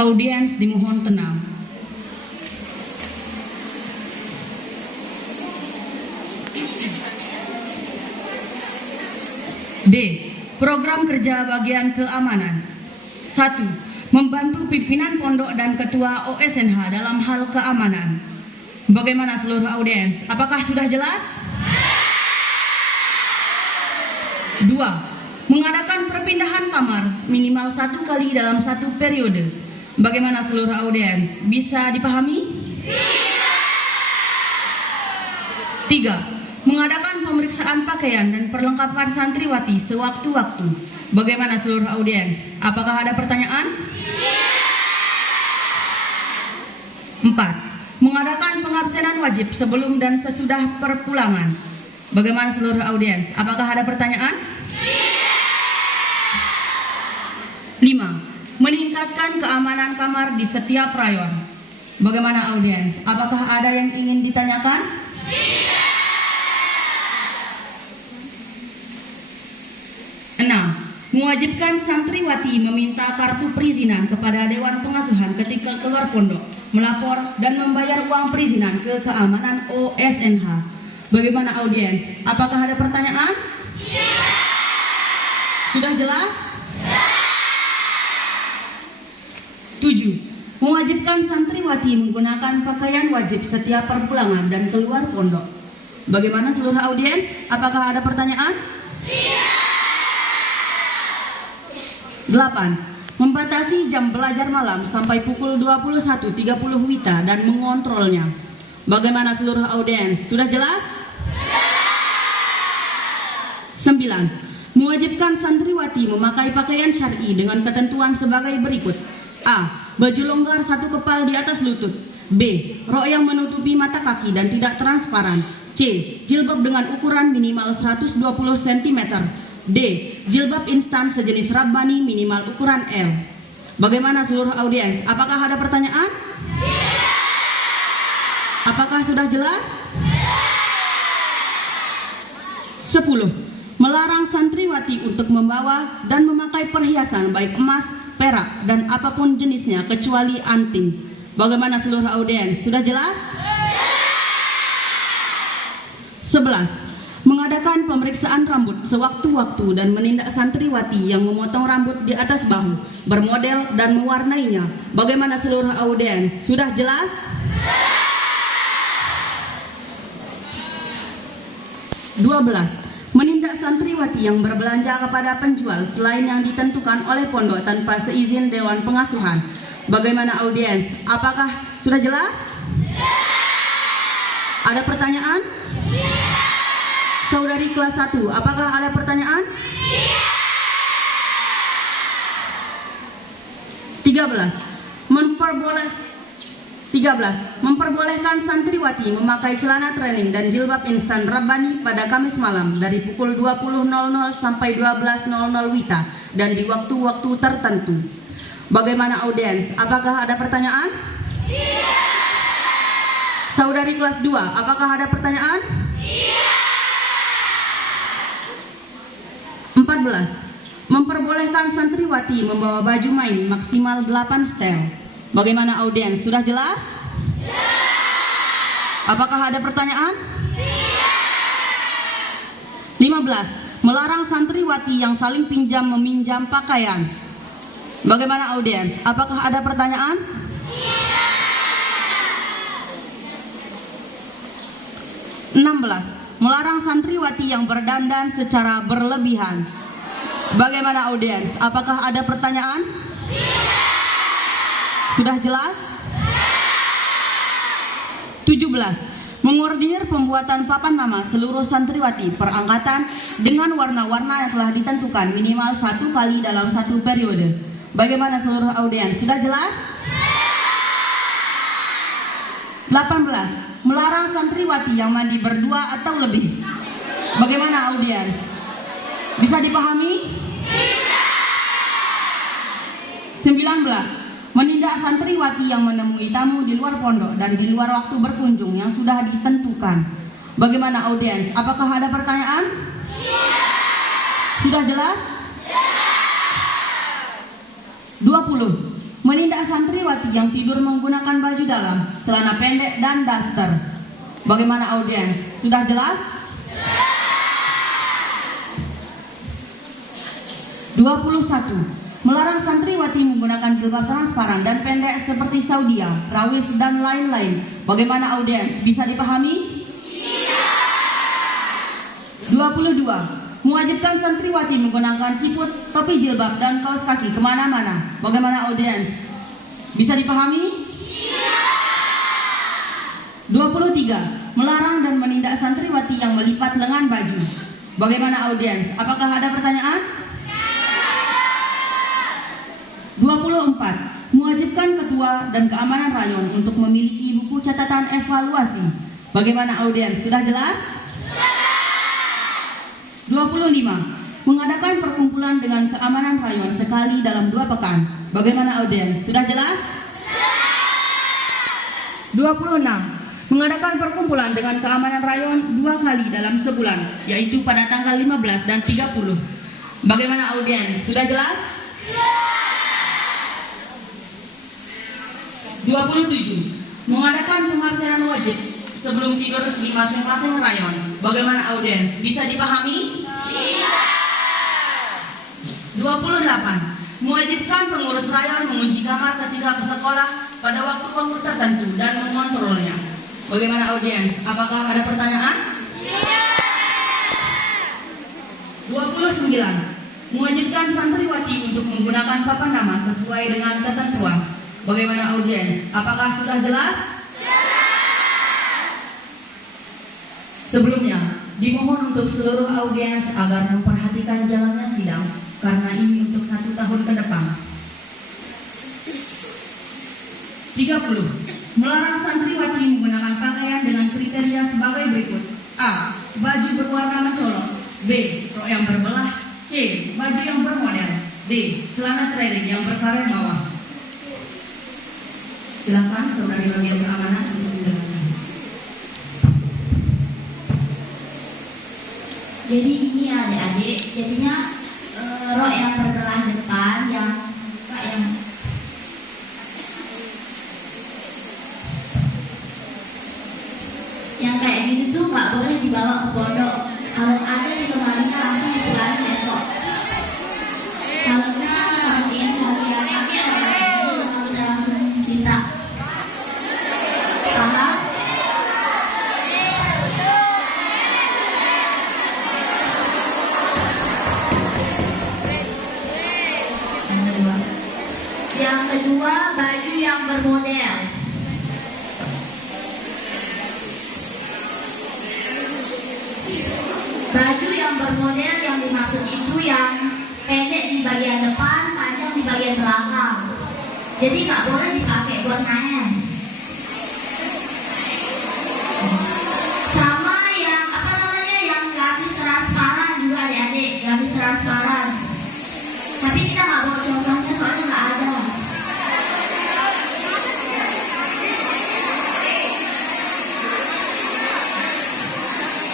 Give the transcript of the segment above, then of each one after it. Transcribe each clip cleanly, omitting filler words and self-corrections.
Audiens dimohon tenang. D. Program kerja bagian keamanan. 1. Membantu pimpinan pondok dan ketua OSNH dalam hal keamanan. Bagaimana seluruh audiens? Apakah sudah jelas? 2. Mengadakan perpindahan kamar minimal 1 kali dalam 1 periode. Bagaimana seluruh audiens? Bisa dipahami? 3. Mengadakan pemeriksaan pakaian dan perlengkapan santriwati sewaktu-waktu. Bagaimana seluruh audiens? Apakah ada pertanyaan? 4. Mengadakan pengabsenan wajib sebelum dan sesudah perpulangan. Bagaimana seluruh audiens? Apakah ada pertanyaan? 5. Meningkatkan keamanan kamar di setiap rayon. Bagaimana audiens? Apakah ada yang ingin ditanyakan? 6. Mewajibkan santriwati meminta kartu perizinan kepada Dewan Pengasuhan ketika keluar pondok, melapor dan membayar uang perizinan ke keamanan OSNH. Bagaimana audiens? Apakah ada pertanyaan? Sudah jelas? 7. Mewajibkan santriwati menggunakan pakaian wajib setiap perpulangan dan keluar pondok. Bagaimana seluruh audiens? Apakah ada pertanyaan? 8. Membatasi jam belajar malam sampai pukul 21.30 WITA dan mengontrolnya. Bagaimana seluruh audiens? Sudah jelas? 9. Mewajibkan santriwati memakai pakaian syar'i dengan ketentuan sebagai berikut. A. Baju longgar 1 kepal di atas lutut. B. Rok yang menutupi mata kaki dan tidak transparan. C. Jilbab dengan ukuran minimal 120 cm. D. Jilbab instan sejenis rabbani minimal ukuran L. Bagaimana seluruh audiens? Apakah ada pertanyaan? Apakah sudah jelas? 10. Melarang santriwati untuk membawa dan memakai perhiasan baik emas, perak, dan apapun jenisnya kecuali anting. Bagaimana seluruh audiens? Sudah jelas? 11. Mengadakan pemeriksaan rambut sewaktu-waktu dan menindak santriwati yang memotong rambut di atas bahu, bermodel dan mewarnainya. Bagaimana seluruh audiens? Sudah jelas? 12. Menindak santriwati yang berbelanja kepada penjual selain yang ditentukan oleh pondok tanpa seizin Dewan Pengasuhan. Bagaimana audiens? Apakah sudah jelas? Ada pertanyaan? Saudari kelas 1, apakah ada pertanyaan? 13. Memperbolehkan santriwati memakai celana training dan jilbab instan rabbani pada Kamis malam dari pukul 20.00 sampai 12.00 WITA dan di waktu-waktu tertentu. Bagaimana audiens? Apakah ada pertanyaan? Saudari kelas 2, apakah ada pertanyaan? 14. Memperbolehkan santriwati membawa baju main maksimal 8 setel. Bagaimana audiens? Sudah jelas? Apakah ada pertanyaan? 15. Melarang santriwati yang saling pinjam meminjam pakaian. Bagaimana audiens? Apakah ada pertanyaan? 16. Melarang santriwati yang berdandan secara berlebihan. Bagaimana audiens? Apakah ada pertanyaan? Sudah jelas? 17. Mengordinir pembuatan papan nama seluruh santriwati perangkatan dengan warna-warna yang telah ditentukan minimal 1 kali dalam 1 periode. Bagaimana seluruh audiens? Sudah jelas? 18. Melarang santriwati yang mandi berdua atau lebih. Bagaimana audiens? Bisa dipahami? 19. Menindak santriwati yang menemui tamu di luar pondok dan di luar waktu berkunjung yang sudah ditentukan. Bagaimana audiens? Apakah ada pertanyaan? Sudah jelas? 20. Menindak santriwati yang tidur menggunakan baju dalam, celana pendek dan daster. Bagaimana audiens? Sudah jelas? 21. Melarang santriwati menggunakan jilbab transparan dan pendek seperti Saudia, rawis dan lain-lain. Bagaimana audiens? Bisa dipahami? 22. Mewajibkan santriwati menggunakan ciput, topi jilbab, dan kaos kaki kemana-mana. Bagaimana audiens? Bisa dipahami? 23. Melarang dan menindak santriwati yang melipat lengan baju. Bagaimana audiens? Apakah ada pertanyaan? 24. Mewajibkan ketua dan keamanan rayon untuk memiliki buku catatan evaluasi. Bagaimana audiens? Sudah jelas? 25. Mengadakan perkumpulan dengan keamanan rayon sekali dalam 2 pekan. Bagaimana audiens? Sudah jelas? 26. Mengadakan perkumpulan dengan keamanan rayon 2 kali dalam sebulan, yaitu pada tanggal 15 dan 30. Bagaimana audiens? Sudah jelas? 27. Mengadakan pengabsenan wajib sebelum tidur di masing-masing rayon. Bagaimana audiens? Bisa dipahami? 28. Mewajibkan pengurus rayon mengunci kamar ketika ke sekolah pada waktu-waktu tertentu dan mengontrolnya. Bagaimana audiens? Apakah ada pertanyaan? 29. Mewajibkan santriwati untuk menggunakan papan nama sesuai dengan ketentuan. Bagaimana audiens? Apakah sudah jelas? Sebelumnya, dimohon untuk seluruh audiens agar memperhatikan jalannya sidang, karena ini untuk 1 tahun ke depan. 30. Melarang santriwati menggunakan pakaian dengan kriteria sebagai berikut. A. Baju berwarna mencolok. B. Rok yang berbelah. C. Baju yang bermodel. D. Celana trailing yang berkaret bawah. Silakan saudari bagian keamanan untuk menjelaskan. Jadi ini adik-adik, jadinya rok yang berbelah depan yang kayak gitu tuh nggak boleh dibawa ke pondok. Kalau ada di lemarinya langsung dipulangin besok. Kalau kita taruhin hari yang kaki kalau kita langsung sita. Paham? Yang kedua, baju yang bermodel. Baju yang bermodel yang dimaksud itu yang pendek di bagian depan, panjang di bagian belakang. Jadi nggak boleh dipakai buat naik. Sama yang yang gamis transparan juga adik-adik, gamis transparan. Tapi kita nggak bawa contohnya soalnya nggak ada.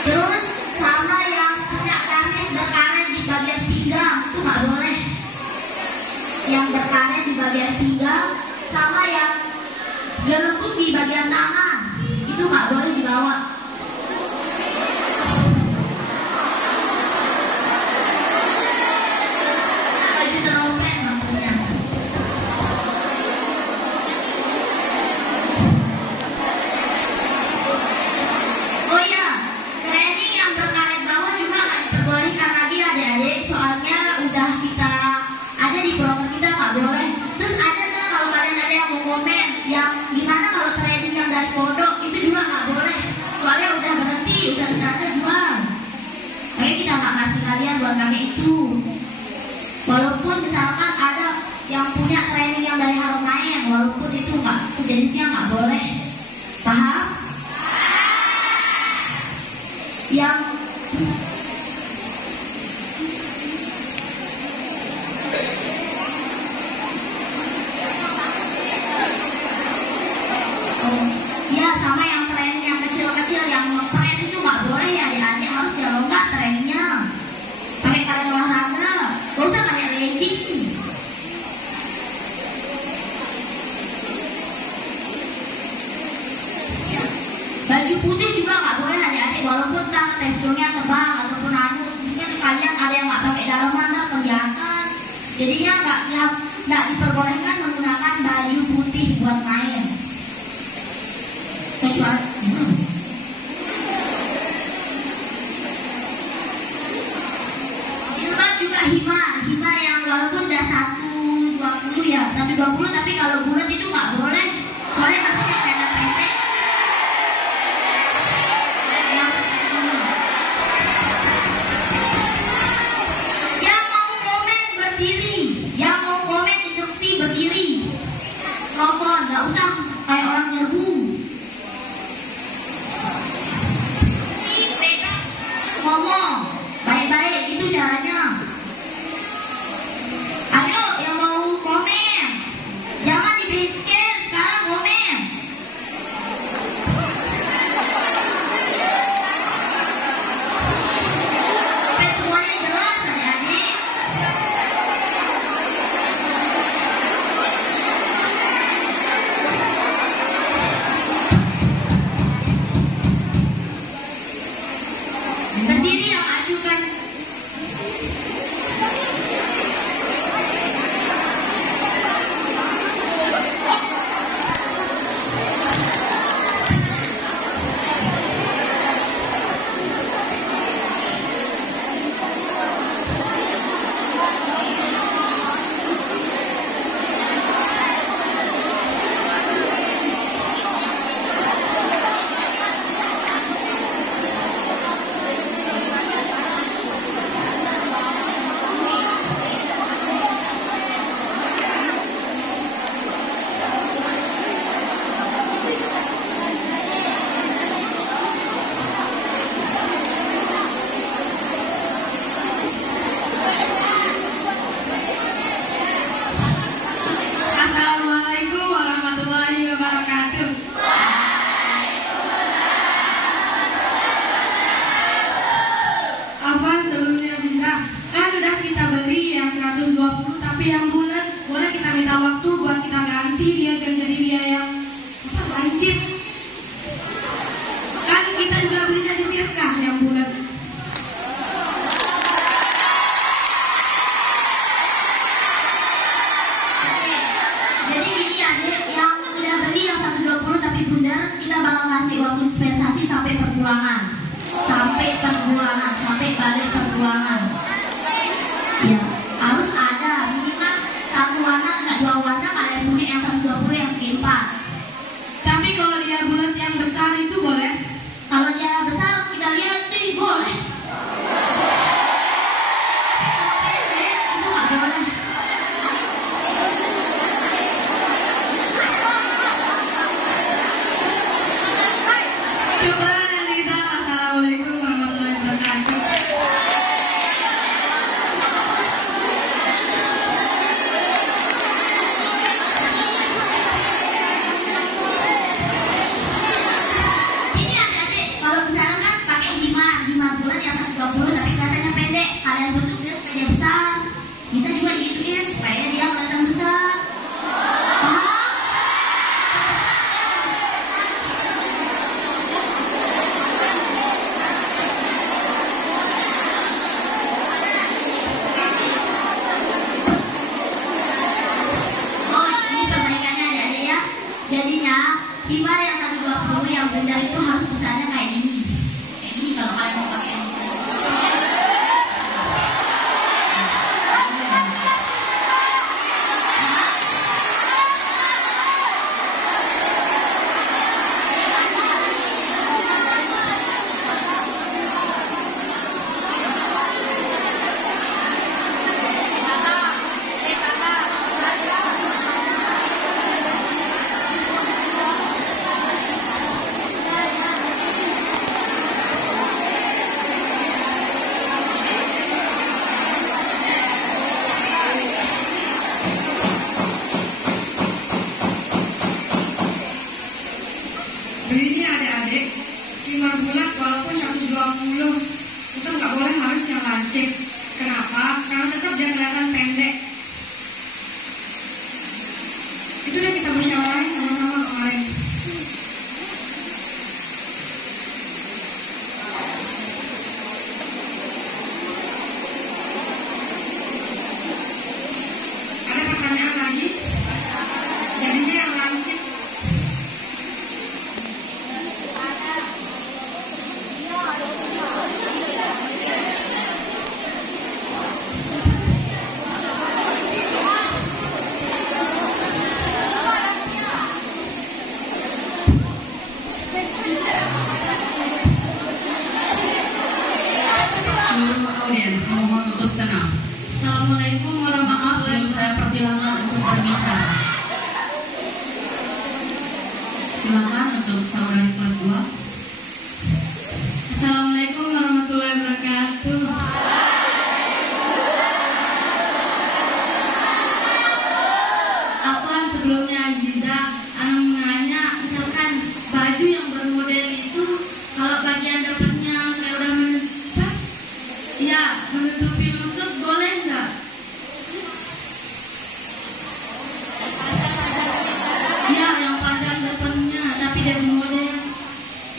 Terus sama yang punya gamis berkaret di bagian pinggang itu nggak boleh. Yang berkaret di bagian pinggang sama yang gelembung di bagian tangan itu nggak boleh dibawa. Baju trompet maksudnya. Oh iya, training yang berkaret bawah juga nggak diperbolehkan lagi adik-adik, soalnya udah kita ada di program kita nggak boleh. Terus ada kan kalau kalian ada yang mau komen, yang gimana kalau training yang dari pondok itu juga nggak boleh, soalnya udah berhenti, udah selesai jual. Makanya kita nggak kasih kalian buat pakai itu. Walaupun misalkan ada yang punya training yang dari Haromain, walaupun itu nggak sejenisnya nggak boleh. Paham? Yang ya sama yang training yang kecil-kecil yang ngepres itu nggak boleh ya adik-adik, harus jalan nggak trainingnya pakai kalian olahraga, gak usah kayak legging. Jadinya nggak diperbolehkan menggunakan baju putih buat main. Kecuali jilbab juga himar yang walaupun udah 120 ya, 120 tapi kalau bulat itu nggak boleh. Soalnya masih celana pendek. Yang mau komen berdiri, yang mau komen instruksi berdiri. Telepon, nggak usah kayak orang nyerbu. Ngomong baik-baik, itu caranya. Ayo yang mau komen, jangan di basecamp, sekarang komen. Sampai semuanya jelas adik-adik. Berdiri yang ajukan. Assalamualaikum warahmatullahi wabarakatuh. Afwan sebelumnya Ziza, kan udah kita beli yang 120 tapi yang bulat, boleh kita minta waktu buat kita ganti dia jadi dia yang lancip. Kan kita juga belinya di Sirkah yang bulat. Jadi gini adik, yang udah beli yang 120 tapi bundar, kita bakal kasih waktu dispensasi sampai perbulangan. Sampai balik perbulangan. Ya, harus ada minimal 1 warna enggak 2 warna, kalian punya yang 120 yang segi 4. Tapi kalau dia bulat yang besar itu boleh? Kalau dia besar kita lihat sih boleh. Itu nggak boleh. Syukran Ziza. Assalamualaikum warahmatullahi wabarakatuh. Ini adik-adik, kalau misalnya kan pakai himar bulat yang 120 tapi kelihatannya pendek, kalian bentuk dia supaya dia besar. Bisa juga digituin supaya dia kelihatan besar. Paham? Oh, ini perbaikannya adik-adik ya. Jadinya himar yang 120 yang bundar itu harus besarnya kayak gini. Kayak gini kalau kalian mau pakai yang bundar. Belinya adik-adik, himar bulat walaupun 120 itu nggak boleh harus yang lancip. Kenapa? Karena tetap dia kelihatan pendek. Itu udah kita musyawarahin sama-sama kemarin. Assalamualaikum Maaf, warahmatullahi belum saya wabarakatuh. persilahkan untuk berbicara. Silakan untuk saudari kelas 2. Assalamualaikum warahmatullahi wabarakatuh. Afwan, sebelumnya Aziza, Ana mau nanya, misalkan baju yang bermodel itu kalau bagian depannya kayak udah menutup, ya menutupi lutut boleh nggak? Ya, yang panjang depannya tapi dia bermodel,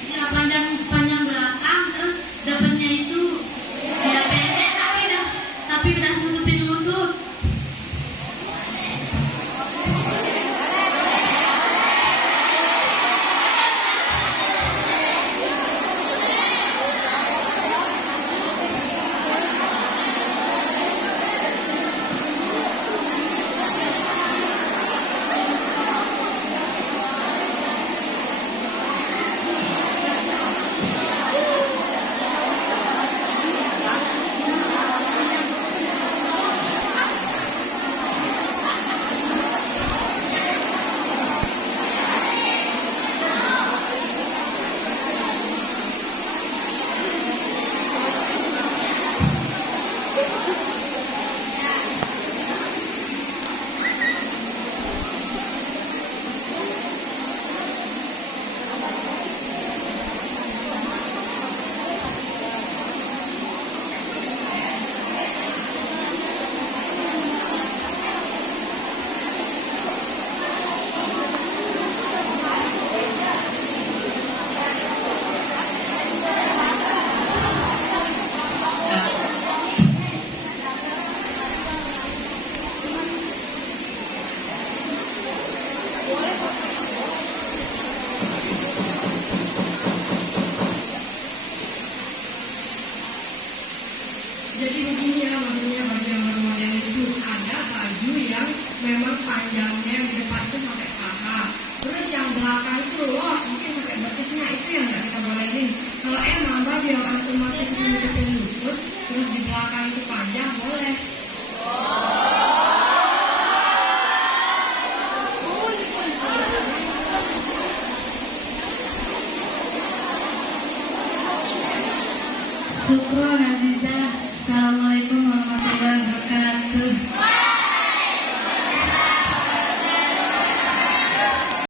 ya panjang panjang belakang terus depannya itu ya pendek tapi udah nutupin lutut. Jadi begini ya, maksudnya baju yang bermodel itu ada baju yang memang panjangnya di depan itu sampai paha. Terus yang belakang itu luas, mungkin sampai betisnya itu yang nggak kita bolehin. Kalau emang baju yang antum maksud itu nutupin lutut, terus di belakang itu panjang, boleh. Syukron Aziza. Assalamualaikum warahmatullahi